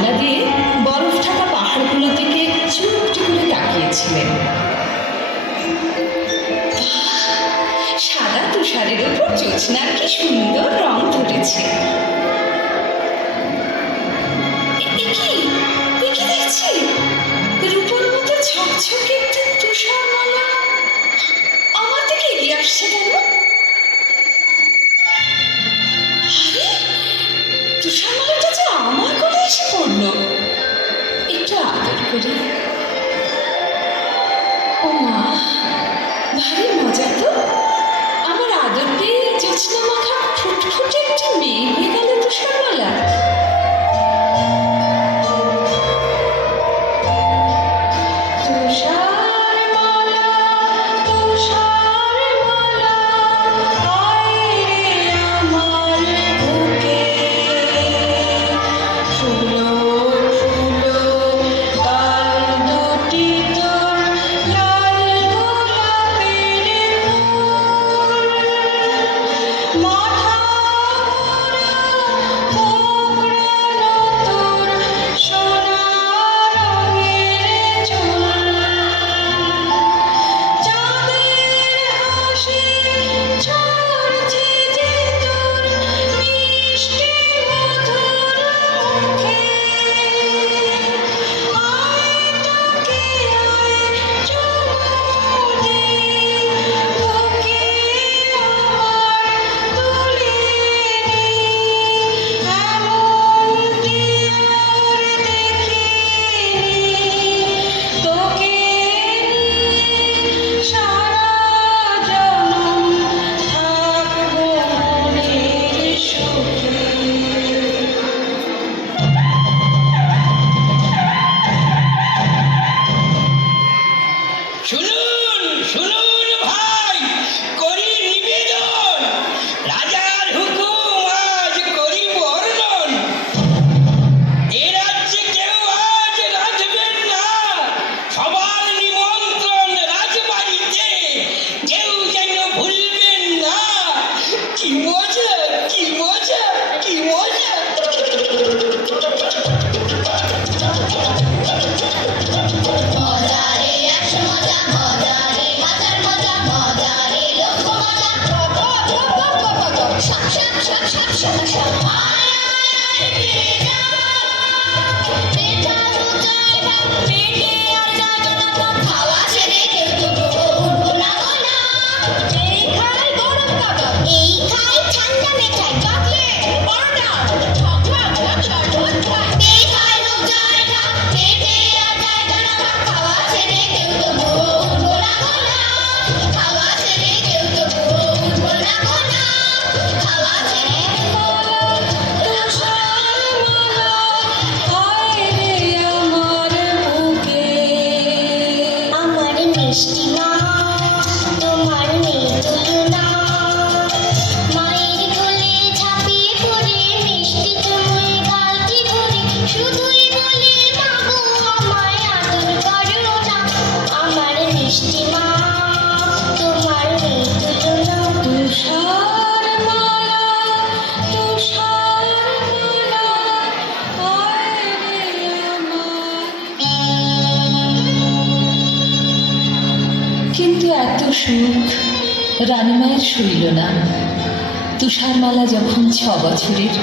জানলা দিয়ে বরফ ঢাকা পাহাড়গুলোর দিকে চুপটি করে তাকিয়েছিলেন। সাদা তুষারের উপর জ্যোৎস্নার কি সুন্দর রং ধরেছে। দেখছি রূপোর মতো ঝকঝকে একটা তুষারমালা আমার দিকে এগিয়ে আসছে কেন? আরে তুষারমালাটা যে আমার কোলে এসে পড়লো। একটু আদর করি। ও মা, ভারী মজা তো। আমার আদর পেয়ে জ্যোৎস্না মাখা ফুটফুটে একটা মেয়ে হয়ে গেল তুষারমালা। কিন্তু এত সুখ রানীমায়ের সইল না। তুষারমালা যখন 6 বছরের,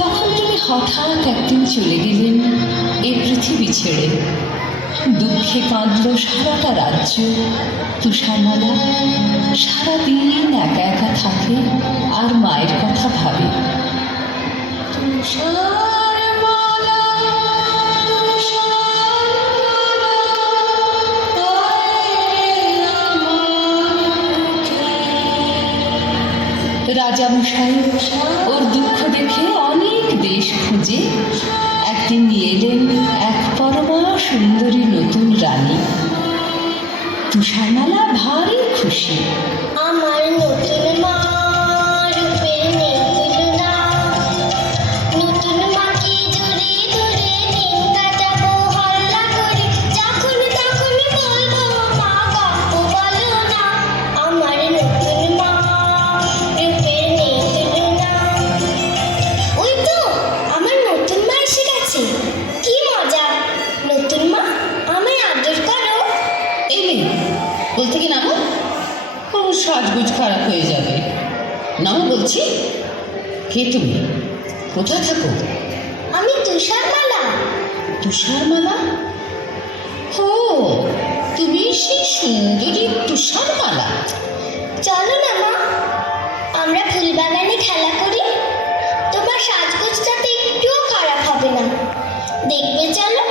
তখন তিনি হঠাৎ একদিন চলে গেলেন এ পৃথিবী ছেড়ে। দুঃখে কাঁদল সারাটা রাজ্য। তুষারমালা সারাদিন একা একা থাকে আর মায়ের কথা ভাবে। রাজামশাই ওর দুঃখ দেখে অনেক দেশ খুঁজে একদিন নিয়ে এলেন এক পরমা সুন্দরী নতুন রানী। তুষারমালা ভারী খুশি। আমার নতুন মা রূপের নেই তুলনা, নতুন মাকে জড়ে ধরে দিন কাটাবো হল্লা করে, যখন তখন বলবো মা গল্প বলো না। আমার নতুন মা রূপের নেই তুলনা। ওই তো আমার নতুন মা এসে গেছে। সাজগোজ খারাপ হয়ে যাবে। নাও বলছি, কে তুমি? কোথায় থাকো? আমি তুষারমালা। তুষারমালা? ও, তুমি সেই সুন্দরী তুষারমালা। চলো না মা, আমরা ফুলবাগানে খেলা করি। তোমার সাজগোজ যাতে একটুও খারাপ হবে না। দেখবে চলো,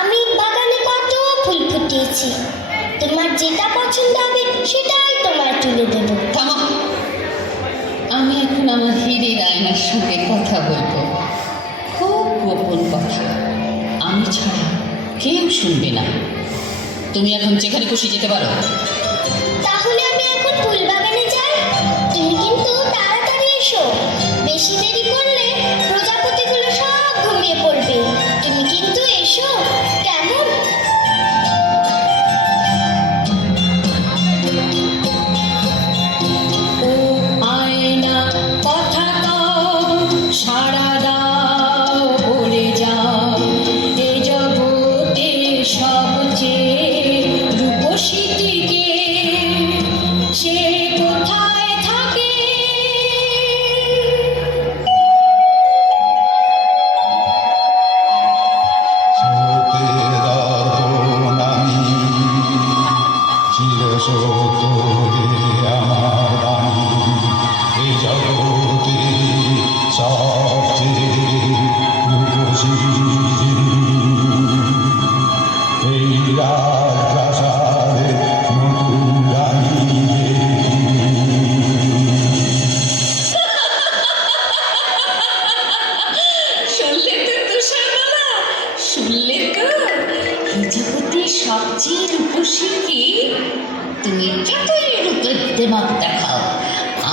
আমি বাগানে কত ফুল ফুটিয়েছি। তোমার যেটা পছন্দ হবে সেটাই তোমার তুলে দেবো। থামো, আমি এখন আমার হীরের আয়নার সঙ্গে কথা বলবো। খুব গোপন কথা, আমি ছাড়া কেউ শুনবে না। তুমি এখন যেখানে খুশি যেতে পারো। তাহলে আমি এখন ফুলবাগানে যাই। তুমি কিন্তু তাড়াতাড়ি এসো। বেশি দেরি করলে প্রজাপতিগুলো সব ঘুমিয়ে পড়বে। তুমি কিন্তু এসো, কেমন? ও আয়না কথা কও, সাড়া দাও, বলে যাও, এ জগতে সবচেয়ে রূপসীটিকে, সে কোথায় থাকে? সত্যের দর্পণ আমি, চিরসত্য হে আমার বাণী। এ জগতে সবচেয়ে রূপসী এই রাজপ্রাসাদে নতুন রানী রে। শুনলে তো তুষারমালা, শুনলে তো? এই জগতে সবচেয়ে রূপসী কি? তুমি যতই রূপের দেমাক দেখাও,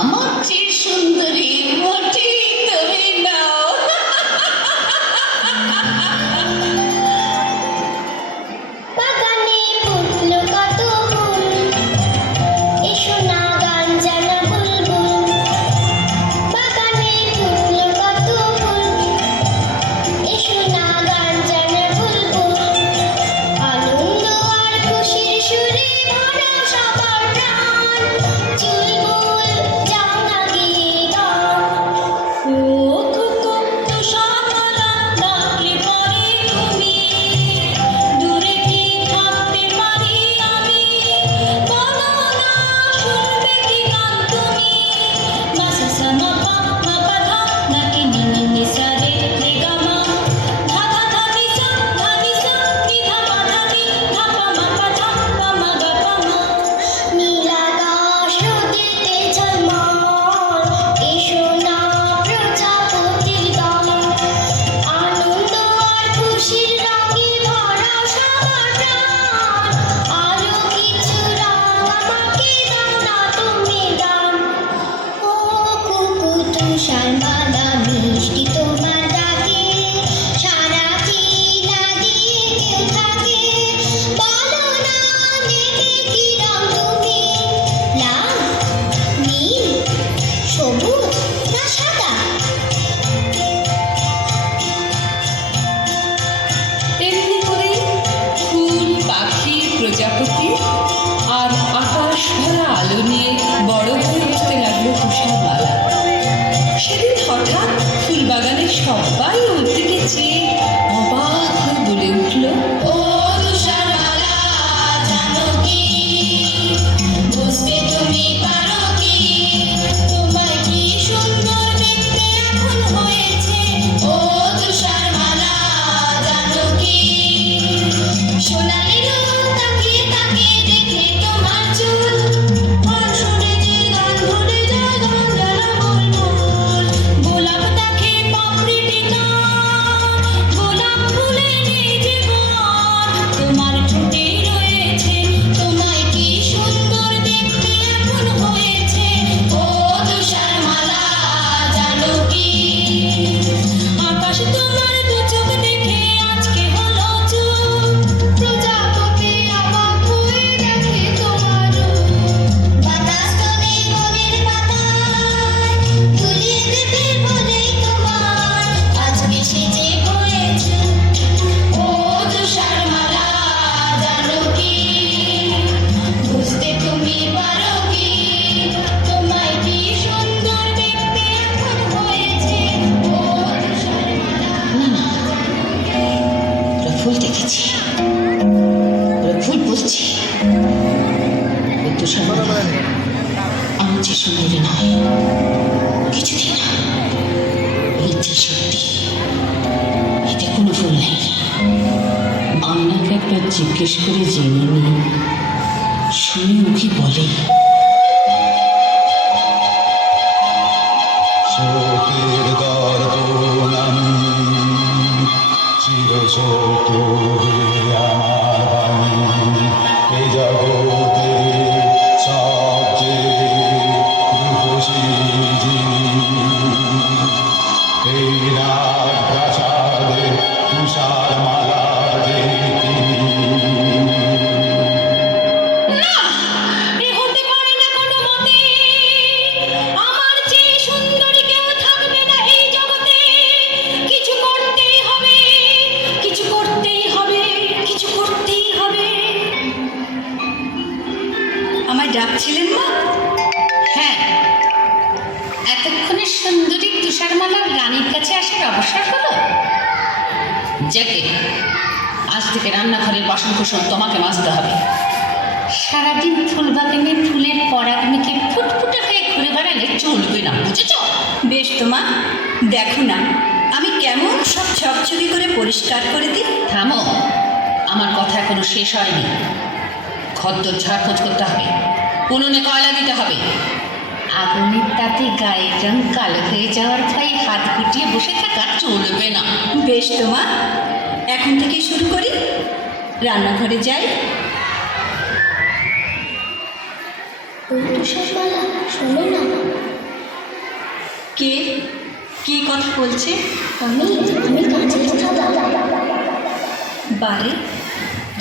আমার চেয়ে সুন্দরী মোটেই তুমি নাও। বাগানে ফুটলো কত ফুল, এসো না গান জানা বুলবুল। বাগানে ফুটলো কত ফুল, এসো না গান জানা বুলবুল। আনন্দ আর খুশির সুরে ভরা সবার প্রাণ, চুলবুল যাও না গিয়ে গান। ভুল দেখেছি, ওরা ভুল বলছি। ওই তুষারমালা আমার যে সুন্দরী নয়, কিছুদিন না, এই যে সত্যি, এতে কোনো ভুল নেই। আয়নাকে একবার জিজ্ঞেস করে জেনে নি, শুনে ও কি বলে। শোকের দর্পণ আমি, চির সত্য হে আমার বাণী, এ জগতে সবচেয়ে রূপসী যিনি, এই রাজপ্রাসাদে তুষারমালা যে তিনি। এ হতে পারে না কোনো মতে, আমার চেয়ে সুন্দরী কেউ থাকবে না এই জগতে। কিছু করতেই হবে, কিছু করতেই হবে, কিছু করতেই হবে। আমায় ডাকছিলেন মা? হ্যাঁ, এতক্ষণে সুন্দরী তুষারমালার রানীর কাছে আসার অবসর হলো। যাকে আজ থেকে রান্নাঘরের বাসন কুসন তোমাকে মাজতে হবে। সারাদিন ফুলবাগানে ফুলের পরাগ মেখে ফুটফুটে হয়ে ঘুরে বেড়ালে চলবে না, বুঝেছ? বেশ তো মা, দেখো না আমি কেমন সব চকচকে করে পরিষ্কার করে দিই। থামো, আমার কথা এখনো শেষ হয়নি। খদ্দর ঝাড়পোছ করতে হবে, উনুনে কয়লা দিতে হবে। আগুনের তাতে গায়ের রং কালো হয়ে যাওয়ার ভয়ে হাত গুটিয়ে বসে থাকা চলবে না। বেশ তো মা, এখন থেকে শুরু করি। রান্নাঘরে যাই। ওই তুষারমালা, শোনো না, কে কি কথা বলছে? আমি কাঁচের থালা। বারে,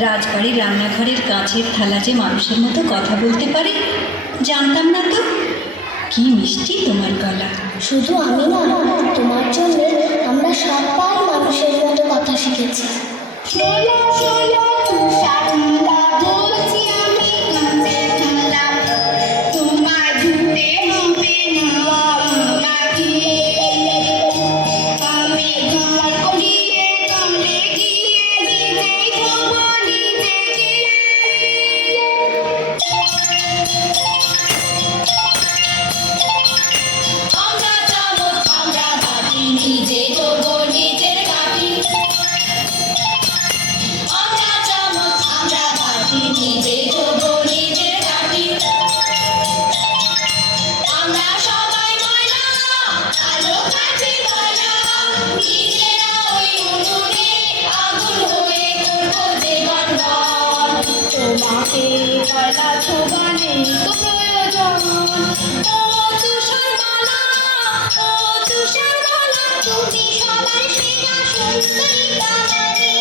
রাজবাড়ির রান্নাঘরের কাঁচের থালা যে মানুষের মতো কথা বলতে পারে, জানতাম না তো। কি মিষ্টি তোমার গলা। শুধু আমি না, তোমার জন্য আমরা সবাই মানুষের মতো কথা শিখেছি। শোনো শোনো তুষারমালা, বলছি আমি কাঁচের থালা, তোমার ধুতে হবে না নাকি? আমি ঘর করিয়ে কামড়ে গিয়ে নিজেই ধোবো নিজেকে। আমরা চামচ আমরা বাটি, নিজে ধোবো নিজের কাঠি। আমরা চামচ আমরা বাটি, নিজে ধোবো নিজের কাঠি। আমরা সবাই ময়লা, কালো কাঠি গলা, নিজেরা ওই উনুনে আগুন হয়ে করবো যে গন্ডন। তোমাকে কয়লা ছোঁবা নেই তো প্রয়োজন। ও তুষারমালা, ও তুষারমালা, তুমি সবার সেরা সুন্দরী কামারি।